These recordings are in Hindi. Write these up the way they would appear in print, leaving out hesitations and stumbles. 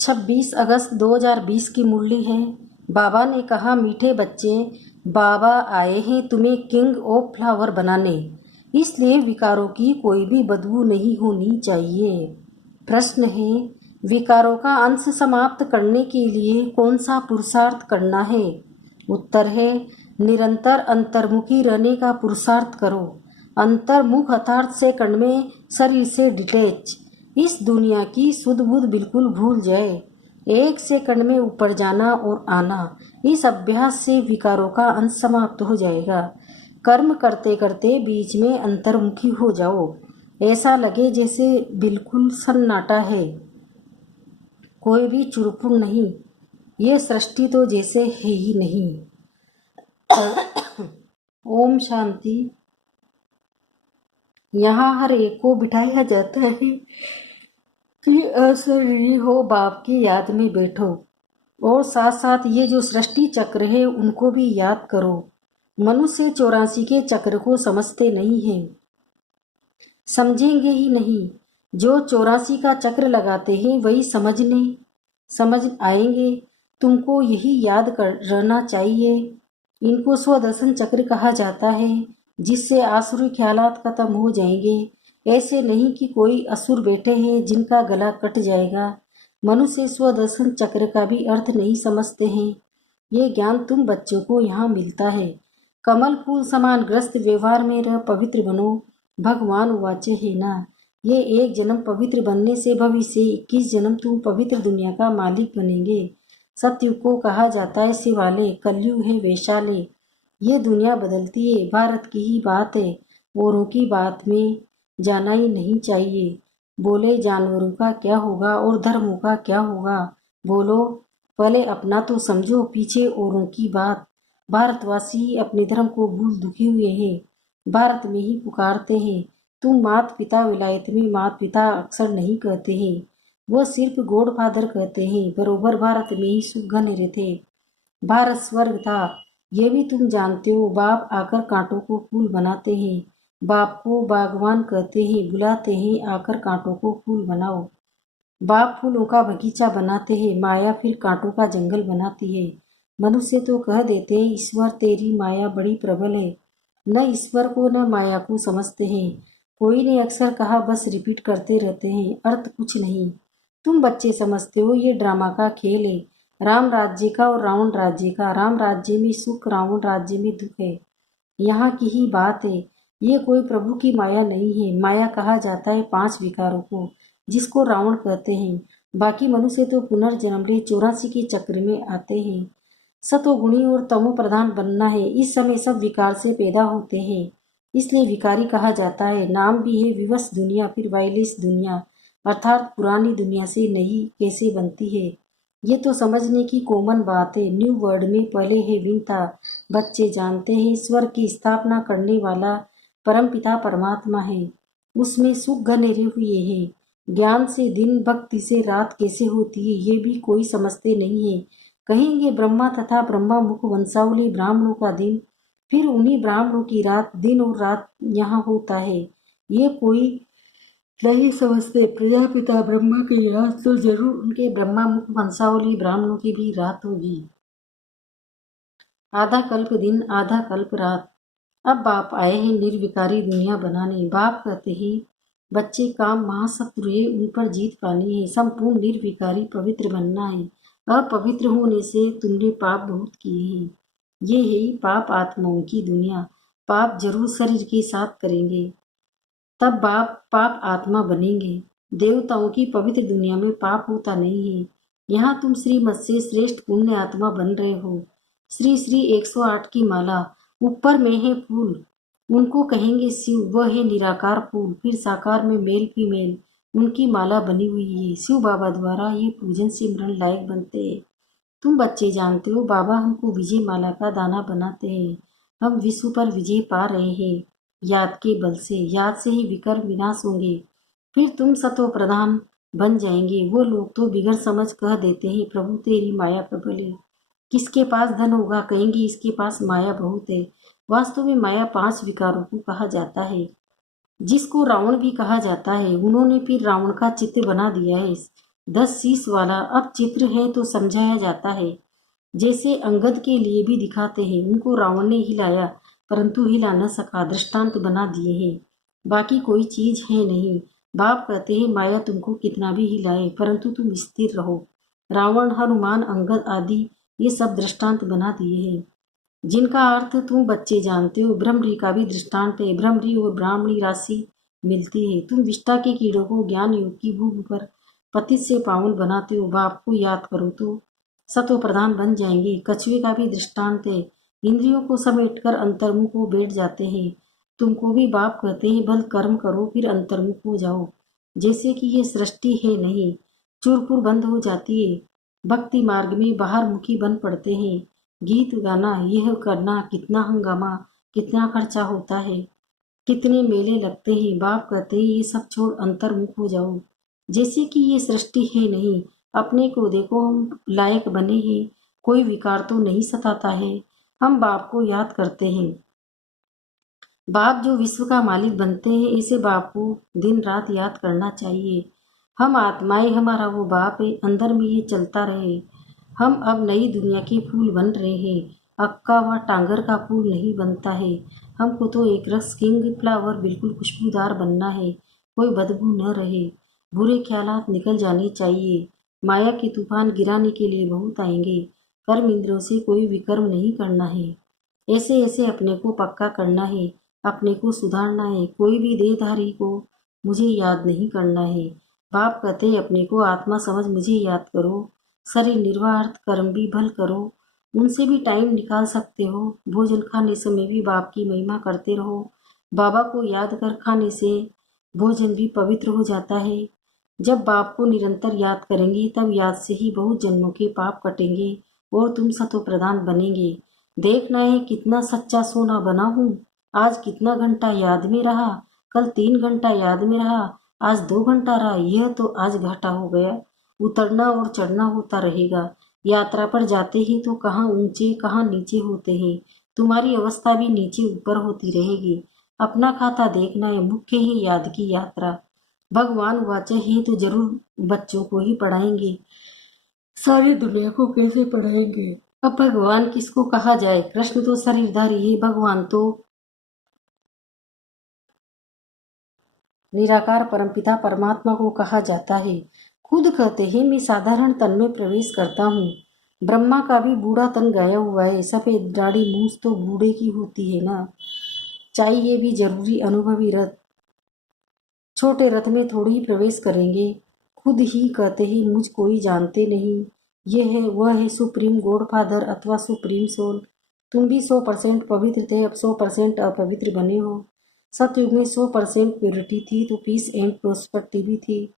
26 अगस्त 2020 की मुरली है। बाबा ने कहा, मीठे बच्चे, बाबा आए हैं तुम्हें किंग ऑफ फ्लावर बनाने, इसलिए विकारों की कोई भी बदबू नहीं होनी चाहिए। प्रश्न है, विकारों का अंश समाप्त करने के लिए कौन सा पुरुषार्थ करना है? उत्तर है, निरंतर अंतर्मुखी रहने का पुरुषार्थ करो। अंतर्मुख अर्थात सेकंड में शरीर से डिटैच, इस दुनिया की सुध बुध बिल्कुल भूल जाए। 1 सेकंड में ऊपर जाना और आना, इस अभ्यास से विकारों का अंश समाप्त हो जाएगा। कर्म करते करते बीच में अंतर्मुखी हो जाओ, ऐसा लगे जैसे बिल्कुल सन्नाटा है, कोई भी चुरपुर नहीं, ये सृष्टि तो जैसे है ही नहीं। ओम शांति। यहाँ हर एक को बिठाया जाता है कि अशरीरी हो बाप की याद में बैठो, और साथ साथ ये जो सृष्टि चक्र है उनको भी याद करो। मनुष्य 84 के चक्र को समझते नहीं हैं, समझेंगे ही नहीं। जो 84 का चक्र लगाते हैं वही समझ आएंगे। तुमको यही याद कर रहना चाहिए। इनको स्वदर्शन चक्र कहा जाता है, जिससे आसुरी ख्यालात खत्म हो जाएंगे। ऐसे नहीं कि कोई असुर बैठे हैं जिनका गला कट जाएगा। मनुष्य स्वदर्शन चक्र का भी अर्थ नहीं समझते हैं। ये ज्ञान तुम बच्चों को यहाँ मिलता है। कमल फूल समान ग्रस्त व्यवहार में रह पवित्र बनो, भगवान वाचे है ना। ये एक जन्म पवित्र बनने से भविष्य 21 जन्म तुम पवित्र दुनिया का मालिक बनेंगे। सतयुग को कहा जाता है शिवालय, कलयुग है वैशाले। ये दुनिया बदलती है, भारत की ही बात है, औरों की बात में जाना ही नहीं चाहिए। बोले जानवरों का क्या होगा और धर्मों का क्या होगा? बोलो, पहले अपना तो समझो, पीछे औरों की बात। भारतवासी अपने धर्म को भूल दुखी हुए हैं, भारत में ही पुकारते हैं। तुम मात पिता विलायत में मात पिता अक्सर नहीं कहते हैं, वो सिर्फ गॉड फादर कहते हैं। बरोबर भारत में ही सुख घने रहते। भारत स्वर्ग था, ये भी तुम जानते हो। बाप आकर कांटों को फूल बनाते हैं। बाप को बागवान कहते हैं, बुलाते हैं आकर कांटों को फूल बनाओ। बाप फूलों का बगीचा बनाते हैं, माया फिर कांटों का जंगल बनाती है। मनुष्य तो कह देते हैं, ईश्वर तेरी माया बड़ी प्रबल है। न ईश्वर को न माया को समझते हैं। कोई ने अक्सर कहा, बस रिपीट करते रहते हैं, अर्थ कुछ नहीं। तुम बच्चे समझते हो ये ड्रामा का खेल है, राम राज्य का और रावण राज्य का। राम राज्य में सुख, रावण राज्य में दुख है। यहाँ की ही बात है। ये कोई प्रभु की माया नहीं है। माया कहा जाता है 5 विकारों को, जिसको रावण कहते हैं। बाकी मनुष्य तो पुनर्जन्म ले 84 के चक्र में आते हैं। सतोगुणी और तमो प्रधान बनना है। इस समय सब विकार से पैदा होते हैं, इसलिए विकारी कहा जाता है। नाम भी है विवश दुनिया, फिर वायलेस दुनिया, अर्थात पुरानी दुनिया से नई कैसे बनती है। ये तो समझने की कॉमन बात है। न्यू वर्ड में पहले है विन था। बच्चे जानते हैं स्वर्ग की स्थापना करने वाला परमपिता परमात्मा है, उसमें सुख घनेरे हुए हैं। ज्ञान से दिन, भक्ति से रात कैसे होती है ये भी कोई समझते नहीं है। कहेंगे ब्रह्मा तथा ब्रह्मा मुख वंशावली ब्राह्मणों का दिन, फिर उन्हीं ब्राह्मणों की रात। दिन और रात यहाँ होता है, ये कोई नहीं समझते। प्रजापिता ब्रह्मा की रात तो जरूर उनके ब्रह्मा मुख वंशावली ब्राह्मणों की भी रात होगी। आधा कल्प दिन, आधा कल्प रात। अब बाप आए हैं निर्विकारी दुनिया बनाने। बाप कहते हैं, बच्चे काम महाशत्रु है, उन पर जीत पानी है। संपूर्ण निर्विकारी पवित्र बनना है। अपवित्र होने से तुमने पाप बहुत किए हैं। ये है पाप आत्माओं की दुनिया। पाप जरूर शरीर के साथ करेंगे, तब बाप पाप आत्मा बनेंगे। देवताओं की पवित्र दुनिया में पाप होता नहीं है। यहाँ तुम श्रीमत से श्रेष्ठ पुण्य आत्मा बन रहे हो। श्री श्री 108 की माला, ऊपर में है फूल, उनको कहेंगे शिव, वह है निराकार फूल। फिर साकार में मेल फीमेल, उनकी माला बनी हुई है। शिव बाबा द्वारा ये पूजन सिमरन लायक बनते हैं। तुम बच्चे जानते हो, बाबा हमको विजय माला का दाना बनाते हैं। हम विश्व पर विजय पा रहे हैं याद के बल से। याद से ही विकर विनाश होंगे, फिर तुम सतो प्रधान बन जाएंगे। वो लोग तो बिगड़ समझ कह देते हैं, प्रभु तेरी माया प्रबल है। किसके पास धन होगा, कहेंगे इसके पास माया बहुत है। वास्तव में माया 5 विकारों को कहा जाता है, जिसको रावण भी कहा जाता है। उन्होंने फिर रावण का चित्र बना दिया है। 10 शीश वाला अब चित्र है तो समझाया जाता है। जैसे अंगद के लिए भी दिखाते हैं, उनको रावण ने हिलाया परंतु हिला न सका, दृष्टांत बना दिए हैं। बाकी कोई चीज है नहीं। बाप कहते हैं माया तुमको कितना भी हिलाए परंतु तुम स्थिर रहो। रावण, हनुमान, अंगद आदि ये सब दृष्टांत बना दिए हैं जिनका अर्थ तुम बच्चे जानते हो। भ्रमरी का भी दृष्टांत है। भ्रमरी और ब्राह्मणी राशि मिलती है। तुम विष्टा के कीड़ों को ज्ञान योग की भूमि पर पतित से पावन बनाते हो। बाप को याद करो तो सत्व प्रधान बन जाएंगे। कछुए का भी दृष्टांत है। इंद्रियों को समेटकर अंतर्मुख हो बैठ जाते हैं। तुमको भी बाप कहते हैं बल कर्म करो फिर अंतर्मुख हो जाओ। जैसे कि ये सृष्टि है नहीं, चूरपुर बंद हो जाती है। भक्ति मार्ग में बाहर मुखी बन पड़ते हैं। गीत गाना, यह करना, कितना हंगामा, कितना खर्चा होता है, कितने मेले लगते हैं। बाप कहते हैं ये सब छोड़ अंतर्मुख हो जाओ। जैसे कि ये सृष्टि है नहीं, अपने को देखो, हम लायक बने हैं, कोई विकार तो नहीं सताता है। हम बाप को याद करते हैं। बाप जो विश्व का मालिक बनते हैं, ऐसे बाप को दिन रात याद करना चाहिए। हम आत्माएं, हमारा वो बाप है, अंदर में ये चलता रहे। हम अब नई दुनिया के फूल बन रहे हैं। अक्का व टांगर का फूल नहीं बनता है। हमको तो एक रस किंग फ्लावर बिल्कुल खुशबूदार बनना है, कोई बदबू न रहे। बुरे ख्यालात निकल जाने चाहिए। माया के तूफान गिराने के लिए बहुत आएंगे। कर्म इंद्रियों से कोई विकर्म नहीं करना है। ऐसे ऐसे अपने को पक्का करना है, अपने को सुधारना है। कोई भी देहधारी को मुझे याद नहीं करना है। बाप कहते हैं अपने को आत्मा समझ मुझे याद करो। शरीर निर्वाह अर्थ कर्म भी भल करो, उनसे भी टाइम निकाल सकते हो। भोजन खाने समय भी बाप की महिमा करते रहो। बाबा को याद कर खाने से भोजन भी पवित्र हो जाता है। जब बाप को निरंतर याद करेंगे तब याद से ही बहुत जन्मों के पाप कटेंगे और तुम सतो प्रधान बनेंगे। देखना है कितना सच्चा सोना बना हूँ। आज कितना घंटा याद में रहा, कल 3 घंटा याद में रहा, आज 2 घंटा रहा। यह तो आज घाटा हो गया। उतरना और चढ़ना होता रहेगा। यात्रा पर जाते ही तो कहाँ ऊंचे कहाँ नीचे होते हैं। तुम्हारी अवस्था भी नीचे ऊपर होती रहेगी। अपना खाता देखना है, मुख्य है याद की यात्रा। भगवान वाचे हैं तो जरूर बच्चों को ही पढ़ाएंगे, सारी दुनिया को कैसे पढ़ाएंगे। अब भगवान किसको कहा जाए? कृष्ण तो शरीरधारी है, भगवान तो निराकार परमपिता परमात्मा को कहा जाता है। खुद कहते हैं मैं साधारण तन में प्रवेश करता हूँ। ब्रह्मा का भी बूढ़ा तन गया हुआ है। सफेद दाढ़ी मूछ तो बूढ़े की होती है ना। चाहिए भी जरूरी अनुभवी रथ। छोटे रथ में थोड़ी ही प्रवेश करेंगे। खुद ही कहते हैं मुझ कोई जानते नहीं। ये है वह है सुप्रीम गॉडफादर अथवा सुप्रीम सोल। तुम भी 100% पवित्र थे, अब 100% अपवित्र बने हो। सतयुग में 100% प्योरिटी थी तो पीस एंड प्रोस्पेरिटी भी थी।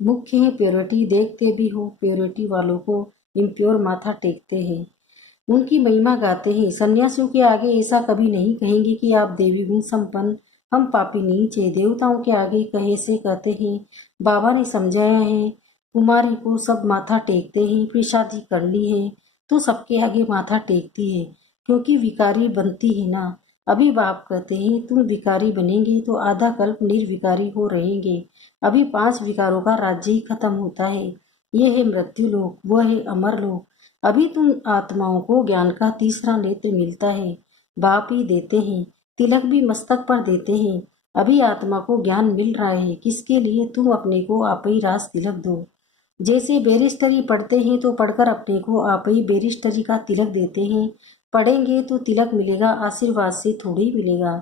मुख्य है प्योरिटी। देखते भी हो प्योरिटी वालों को इम्प्योर माथा टेकते हैं, उनकी महिमा गाते हैं। सन्यासियों के आगे ऐसा कभी नहीं कहेंगे कि आप देवी गुण संपन्न, हम पापी नीच है। देवताओं के आगे कहे से कहते हैं बाबा ने समझाया है। कुमारी को सब माथा टेकते हैं, फिर शादी कर ली है तो सबके आगे माथा टेकती है, क्योंकि विकारी बनती है ना। अभी बाप कहते हैं तुम विकारी बनेंगे तो आधा कल्प निर्विकारी हो रहेंगे। अभी 5 विकारों का राज्य ही खत्म होता है। ये है मृत्यु लोक, वह है अमर लोक। अभी तुम आत्माओं को ज्ञान का तीसरा नेत्र मिलता है। बाप ही देते हैं, तिलक भी मस्तक पर देते हैं। अभी आत्मा को ज्ञान मिल रहा है, किसके लिए? तुम अपने को आप ही रास तिलक दो। जैसे बैरिस्टरी पढ़ते हैं तो पढ़कर अपने को आप ही बैरिस्टरी का तिलक देते हैं। पढ़ेंगे तो तिलक मिलेगा, आशीर्वाद से थोड़ी मिलेगा।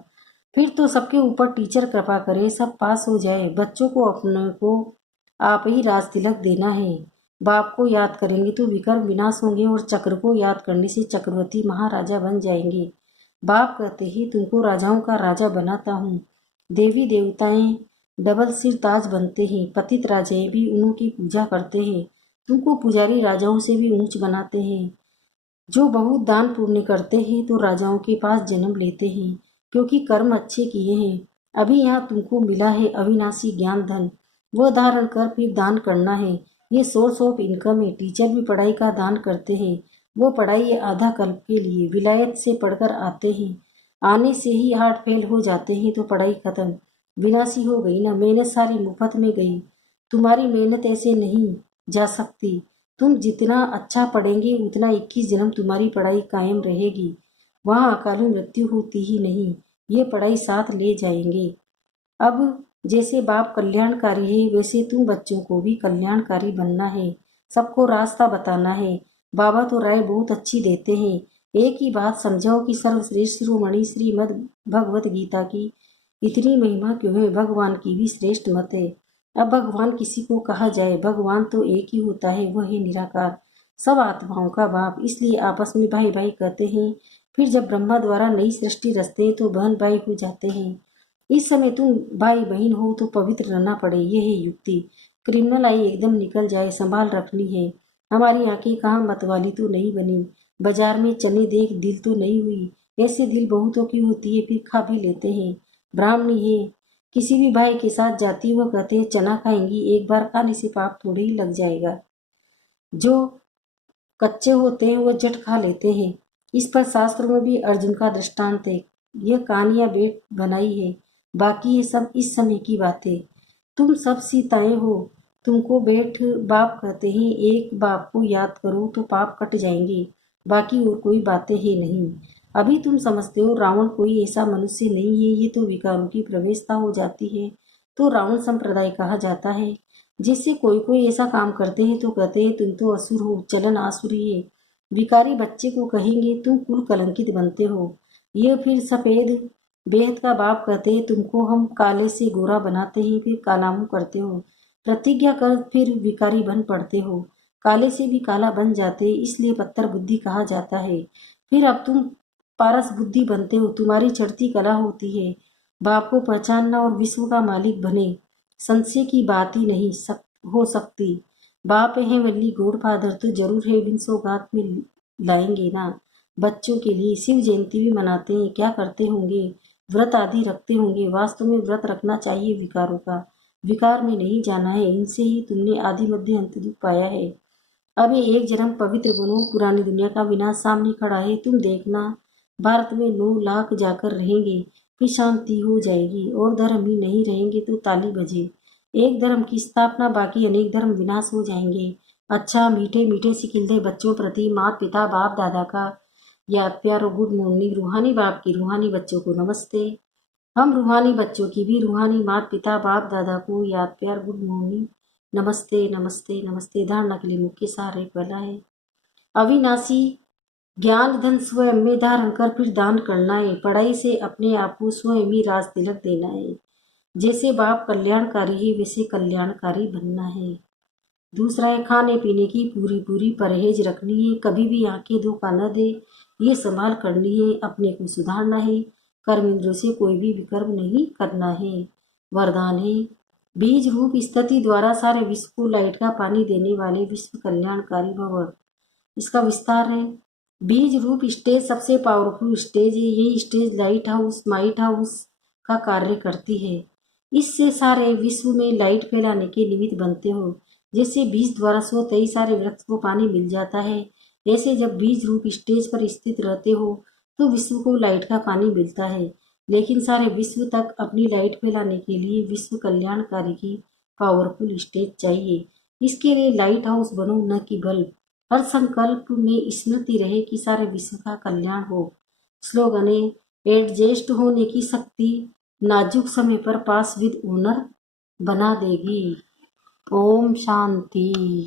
फिर तो सबके ऊपर टीचर कृपा करे, सब पास हो जाए। बच्चों को अपने को आप ही राज तिलक देना है। बाप को याद करेंगे तो विकर्म विनाश होंगे और चक्र को याद करने से चक्रवर्ती महाराजा बन जाएंगे। बाप कहते हैं तुमको राजाओं का राजा बनाता हूँ। देवी देवताएं डबल सिर ताज बनते हैं, पतित राजाएं भी उन्हीं की पूजा करते हैं। तुमको पुजारी राजाओं से भी ऊंच बनाते हैं। जो बहुत दान पुण्य करते हैं तो राजाओं के पास जन्म लेते हैं, क्योंकि कर्म अच्छे किए हैं। अभी यहाँ तुमको मिला है अविनाशी ज्ञान धन, वो धारण कर फिर दान करना है। ये सोर्स ऑफ इनकम है। टीचर भी पढ़ाई का दान करते हैं। वो पढ़ाई आधा कल्प के लिए, विलायत से पढ़कर आते हैं, आने से ही हार्ट फेल हो जाते हैं तो पढ़ाई खत्म, विनाशी हो गई ना। मेहनत सारी मुफ्त में गई। तुम्हारी मेहनत ऐसे नहीं जा सकती। तुम जितना अच्छा पढ़ेंगे उतना 21 जन्म तुम्हारी पढ़ाई कायम रहेगी। वहाँ अकाली मृत्यु होती ही नहीं, ये पढ़ाई साथ ले जाएंगे। अब जैसे बाप कल्याणकारी है वैसे तुम बच्चों को भी कल्याणकारी बनना है, सबको रास्ता बताना है। बाबा तो राय बहुत अच्छी देते हैं, एक ही बात समझाओ कि सर्वश्रेष्ठ शिरोमणि श्रीमद् भगवत गीता की इतनी महिमा क्यों है? भगवान की भी श्रेष्ठ मत है। अब भगवान किसी को कहा जाए, भगवान तो एक ही होता है, वह है निराकार, सब आत्माओं का बाप। इसलिए आपस में भाई भाई कहते हैं। फिर जब ब्रह्मा द्वारा नई सृष्टि रचते हैं तो बहन भाई हो जाते हैं। इस समय तुम भाई बहन हो तो पवित्र रहना पड़े, यह है युक्ति। क्रिमिनल आई एकदम निकल जाए, संभाल रखनी है। हमारी आंखें कहाँ मतवाली तो नहीं बनी, बाजार में चने देख दिल तो नहीं हुई। ऐसे दिल बहुतों की होती है, फिर खा भी लेते हैं। ब्राह्मणी है, किसी भी भाई के साथ जाती वह कहते हैं चना खाएंगी, एक बार खाने से पाप थोड़े ही लग जाएगा। जो कच्चे होते हैं वो झट खा लेते हैं। इस पर शास्त्र में भी अर्जुन का दृष्टांत है। यह कहानियां बेट बनाई है, बाकी ये सब इस समय की बातें। तुम सब सीताएं हो, तुमको बेट बाप कहते हैं। एक बाप को याद करो तो पाप कट जाएंगे, बाकी और कोई बातें है नहीं। अभी तुम समझते हो रावण कोई ऐसा मनुष्य नहीं है, ये तो विकारों की प्रवेशता हो जाती है तो रावण संप्रदाय कहा जाता है। जिससे कोई कोई ऐसा काम करते हैं तो कहते हैं तुम तो असुर हो, चलन आसुरी है। विकारी बच्चे को कहेंगे तुम कुल कलंकित बनते हो। यह फिर सफेद बेहद का बाप कहते हैं तुमको हम काले से गोरा बनाते हैं, फिर काला मुंह करते हो। प्रतिज्ञा कर फिर विकारी बन पड़ते हो, काले से भी काला बन जाते, इसलिए पत्थर बुद्धि कहा जाता है। फिर अब तुम पारस बुद्धि बनते हो, तुम्हारी चढ़ती कला होती है बाप को पहचानना और विश्व का मालिक बने। संशय की बात ही नहीं हो सकती। बाप है वल्ली गॉड फादर तो जरूर है, बिन सौगात में लाएंगे ना। बच्चों के लिए शिव जयंती भी मनाते हैं, क्या करते होंगे? व्रत आदि रखते होंगे। वास्तव में व्रत रखना चाहिए विकारों का, विकार में नहीं जाना है। इनसे ही तुमने आदि मध्य अंत दुख पाया है। अब ये एक जन्म पवित्र बनो, पुरानी दुनिया का विनाश सामने खड़ा है। तुम देखना भारत में 9 लाख जाकर रहेंगे, फिर शांति हो जाएगी और धर्म ही नहीं रहेंगे तो ताली बजे। एक धर्म की स्थापना, बाकी अनेक धर्म विनाश हो जाएंगे। अच्छा, मीठे मीठे सिकिंदे बच्चों प्रति माता पिता बाप दादा का याद प्यार और गुड मॉर्निंग। रूहानी बाप की रूहानी बच्चों को नमस्ते। हम रूहानी बच्चों की भी रूहानी माता पिता बाप दादा को याद प्यार गुड मॉर्निंग, नमस्ते नमस्ते नमस्ते। धारणा के लिए मुख्य सार एक पहला है अविनाशी ज्ञान धन स्वयं में धारण कर फिर दान करना है। पढ़ाई से अपने आप को स्वयं ही राज तिलक देना है। जैसे बाप कल्याणकारी है वैसे कल्याणकारी बनना है। दूसरा है खाने पीने की पूरी पूरी परहेज रखनी है, कभी भी आंखें धोखा न दे, ये संभाल करनी है। अपने को सुधारना है, कर्म इंद्रों से कोई भी विकर्म नहीं करना है। वरदान है बीज रूप स्थिति द्वारा सारे विश्व को लाइट का पानी देने वाले विश्व कल्याणकारी भव। इसका विस्तार है बीज रूप स्टेज सबसे पावरफुल स्टेज है। यही stage light house might house का कार्य करती है। इससे सारे विश्व में लाइट फैलाने के निमित्त बनते हो। जैसे बीज द्वारा स्वतः ही सारे वृक्ष को पानी मिल जाता है, ऐसे जब बीज रूप स्टेज पर स्थित रहते हो तो विश्व को लाइट का पानी मिलता है। लेकिन सारे विश्व तक अपनी लाइट फैलाने के लिए विश्व कल्याणकारी की पावरफुल स्टेज चाहिए। इसके लिए लाइट हाउस बनो, न कि बल्ब। हर संकल्प में स्मृति रहे कि सारे विश्व का कल्याण हो। स्लोगन है एडजस्ट होने की शक्ति नाजुक समय पर पास विद ओनर बना देगी। ओम शांति।